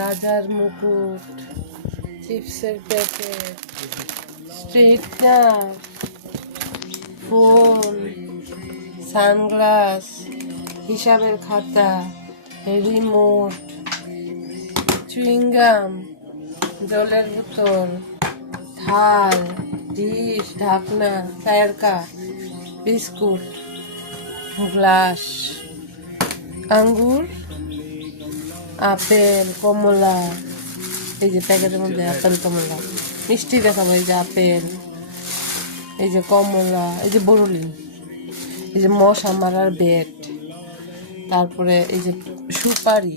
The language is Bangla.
রাজার মুকুট, চিপসের প্যাকেট, স্ট্রেটনার, ফোন, সানগ্লাস, হিসাবের খাতা, রিমোট, চুইংগাম, জলের বোতল, থাল, ডিশ, ঢাকনা, চায়ের কাপ, বিস্কুট, গ্লাস, আঙ্গুর, আপেল, কমলা। এই যে প্যাকেটের মধ্যে আপেল কমলা মিষ্টি দেখাবো। এই যে আপেল, এই যে কমলা, এই যে বরুলিন, এই যে মশা মারার বেট, তারপরে এই যে সুপারি,